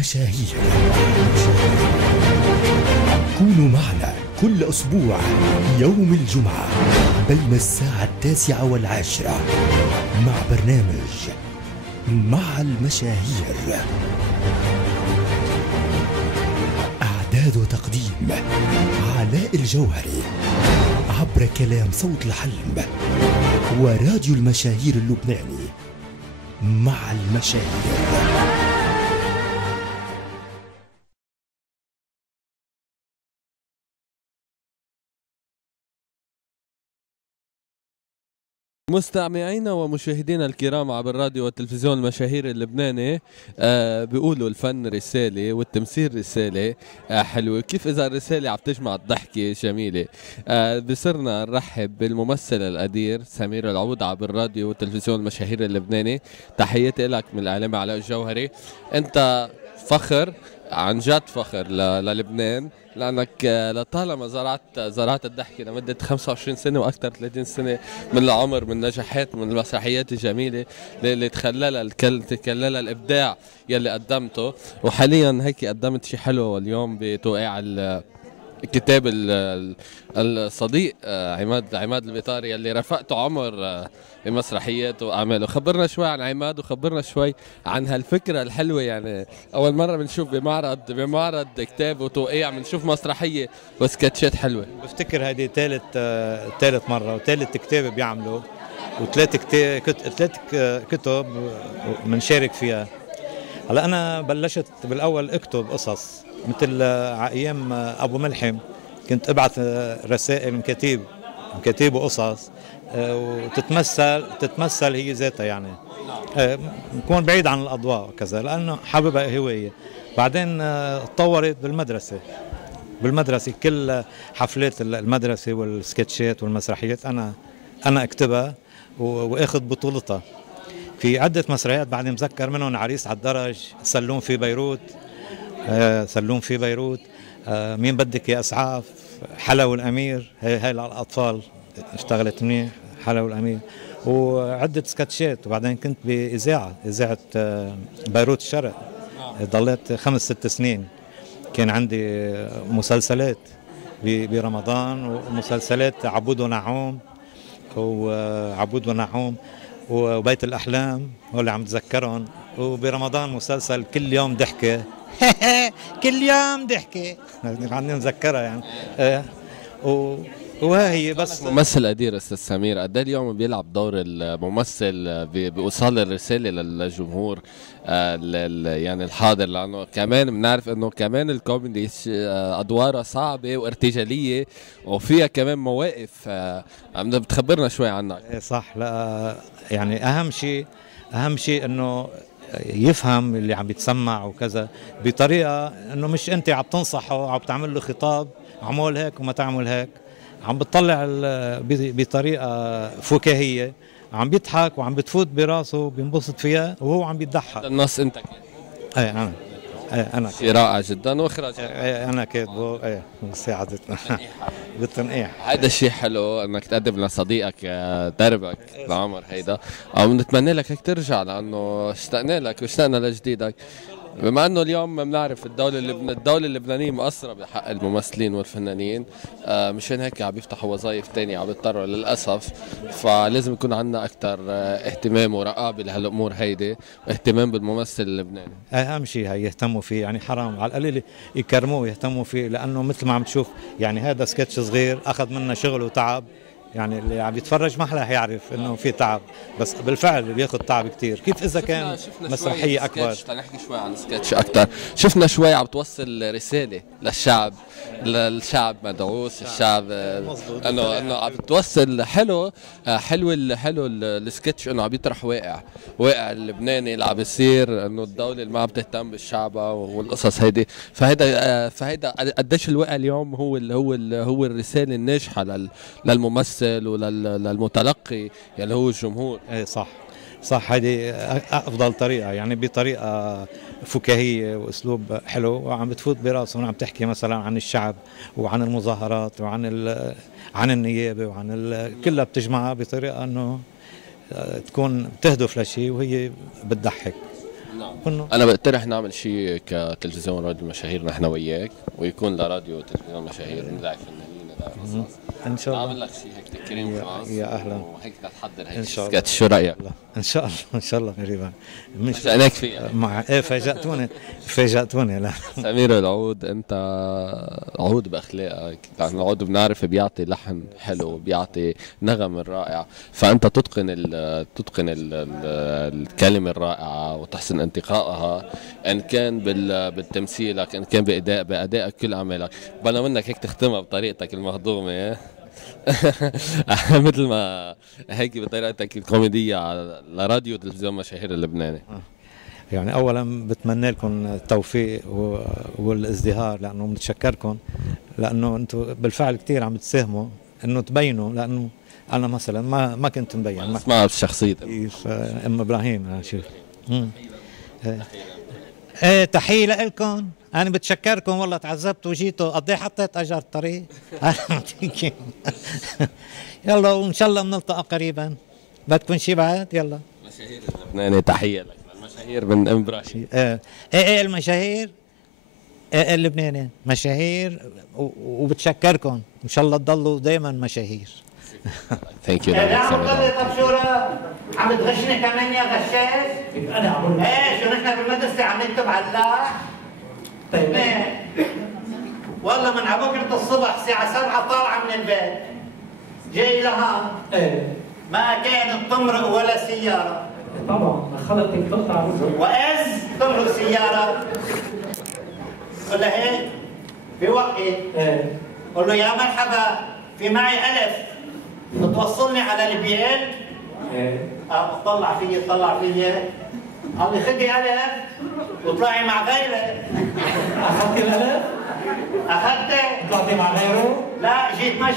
المشاهير. كونوا معنا كل أسبوع يوم الجمعة بين الساعة 9 و10 مع برنامج مع المشاهير. إعداد وتقديم علاء الجوهري عبر كلام صوت الحلم وراديو المشاهير اللبناني. مع المشاهير. مستمعينا ومشاهدينا الكرام عبر الراديو والتلفزيون المشاهير اللبناني، بيقولوا الفن رسالة والتمثيل رسالة حلوة. كيف إذا الرسالة عم تجمع الضحكة جميلة. بصرنا نرحب بالممثل القدير سمير العود عبر الراديو والتلفزيون المشاهير اللبناني. تحياتي لك من الإعلام علاء الجوهري. أنت فخر، عن جد فخر للبنان، لأنك لطالما زرعت الضحكة لمدة 25 سنة وأكثر 30 سنة من العمر، من نجاحات، من المسرحيات الجميلة اللي تخللها الإبداع يلي قدمته. وحاليا هيك قدمت شيء حلو اليوم بتوقيع الكتاب الصديق عماد البيطاري اللي رفقته عمر بمسرحياته وأعماله. خبرنا شوي عن عماد وخبرنا شوي عن هالفكرة الحلوة. يعني أول مرة بنشوف بمعرض كتاب وتوقيع بنشوف مسرحية وسكتشات حلوة. بفتكر هذه ثالث مرة وثالث كتاب بيعملوا، وثلاث كتب بنشارك فيها. هلا أنا بلشت بالأول أكتب قصص مثل ايام ابو ملحم، كنت ابعث رسائل من كتيب وقصص وتتمثل هي ذاتها، يعني نكون بعيد عن الاضواء وكذا، لانه حاببها هوايه. بعدين تطورت بالمدرسه كل حفلات المدرسه والسكتشات والمسرحيات انا اكتبها واخذ بطولتها في عده مسرحيات. بعدين مذكر منهم عريس على الدرج، سلوم في بيروت، مين بدك يا اسعاف، حلا والامير، هاي للاطفال اشتغلت منيح، حلا والامير، وعده سكتشات. وبعدين كنت باذاعه بيروت الشرق، ضليت 5-6 سنين. كان عندي مسلسلات برمضان، ومسلسلات عبود ونعوم وبيت الاحلام، هو اللي عم تذكرهم. وبرمضان مسلسل كل يوم ضحكه كل يوم ضحكه، عندي نذكرها يعني. وهي بس ممثل قدير استاذ سمير، قد ايه اليوم بيلعب دور الممثل بإيصال الرساله للجمهور يعني الحاضر، لانه كمان بنعرف انه كمان الكوميدي ادوارها صعبه وارتجاليه وفيها كمان مواقف. عم بتخبرنا شوي عنك. صح. لا يعني اهم شيء انه يفهم اللي عم يتسمع وكذا بطريقه انه مش انت عم تنصحه، عم تعمل له خطاب عمول هيك وما تعمل هيك، عم بتطلع بطريقه فكاهيه، عم بيضحك وعم بتفوت براسه بينبسط فيها وهو عم بيضحك. النص انت انا شيء رائع جدا واخراج انا كاتبه مساعدتنا بالتنقيح. هذا الشيء حلو انك تقدم لصديقك دربك العمر هيدا، او بنتمنى لك هيك ترجع، لانه اشتقنا لك واشتقنا لجديدك. بما انه اليوم بنعرف الدولة اللبنانية مقصرة بحق الممثلين والفنانين، مشان هيك عم يفتحوا وظائف تانية عم يضطروا للأسف، فلازم يكون عندنا أكثر اهتمام ورقابة لهالأمور هيدي، واهتمام بالممثل اللبناني. أهم شيء هي يهتموا فيه، يعني حرام على القليل يكرموه ويهتموا فيه، لأنه مثل ما عم تشوف يعني هذا سكتش صغير أخذ منا شغل وتعب، يعني اللي عم يتفرج ما حدا يعرف انه في تعب، بس بالفعل بياخذ تعب كتير. كيف اذا كان مسرحيه اكبر؟ نحكي شوي عن سكتش اكثر. شفنا شوي عم توصل رساله للشعب مدعوس، الشعب انه عم توصل حلو السكتش، انه عم يطرح واقع اللبناني اللي عم بيصير، انه الدوله اللي ما عم تهتم بالشعب والقصص هيدي. فهيدا قديش الواقع اليوم هو الرساله الناجحه للممثل وللمتلقي اللي هو الجمهور. ايه صح هذه افضل طريقه، يعني بطريقه فكاهيه واسلوب حلو، وعم بتفوت براسهم، عم تحكي مثلا عن الشعب وعن المظاهرات وعن عن النيابه وعن كلها بتجمعها بطريقه انه تكون بتهدف لشيء وهي بتضحك. كنا انا بقترح نعمل شيء كتلفزيون راديو المشاهير نحن وياك، ويكون لراديو وتلفزيون المشاهير ندعي فنانين ندعي قصص. ان شاء الله. نعمل لك شيء هيك تكريم خاص. يا اهلا. وهيك تحضر هيك ان شاء الله. سكت، شو رايك؟ ان شاء الله ان شاء الله قريبا. مش فاجأناك فيها. مع ايه فاجأتوني لا. سمير العود، انت عود باخلاقك، يعني العود بنعرف بيعطي لحن حلو، بيعطي نغم رائع، فانت تتقن الكلمه الرائعه وتحسن انتقائها، ان كان بالتمثيلك، ان كان بادائك، كل اعمالك. بلا منك هيك تختمها بطريقتك المهضومه مثل ما هيك بطريقتك الكوميديه على راديو وتلفزيون مشاهير اللبناني. يعني اولا بتمنى لكم التوفيق والازدهار، لانه بنتشكركم، لانه انتم بالفعل كثير عم تساهموا انه تبينوا، لانه انا مثلا ما كنت مبين. ما اسمعها بشخصيتك. ام ابراهيم شوف. ايه تحيه لكم، انا بتشكركم والله، تعذبت وجيتوا قد ايه حطيت اجر الطريق. يلا وان شاء الله بنلتقى قريبا. بدكم شي بعد؟ يلا. مشاهير اللبناني تحيه لك، المشاهير من ام ابراهيم. ايه المشاهير اللبناني مشاهير، وبتشكركم ان شاء الله تضلوا دائما مشاهير. ثانك يو. عم تضلي طبشوره، عم تغشني كمان يا غشاش؟ انا عم ايه شو نحن بالمدرسه عم نكتب علاح؟ طيب ايه والله من على بكره الصبح الساعه 7 طالعه من البيت جاي لها، ايه ما كانت تمرق ولا سياره، طبعا خلطك تقطع رزق. واذ تمرق سياره قل لها هيك بوقت ايه قل له يا مرحبا في معي ألف بتوصلني على البيال. ايه طلع فيي قال لي خدي ألف وطلعي مع غيرك. اخذت الالف؟ أخذته؟ طلعتي مع غيره؟ لا جيت مشي.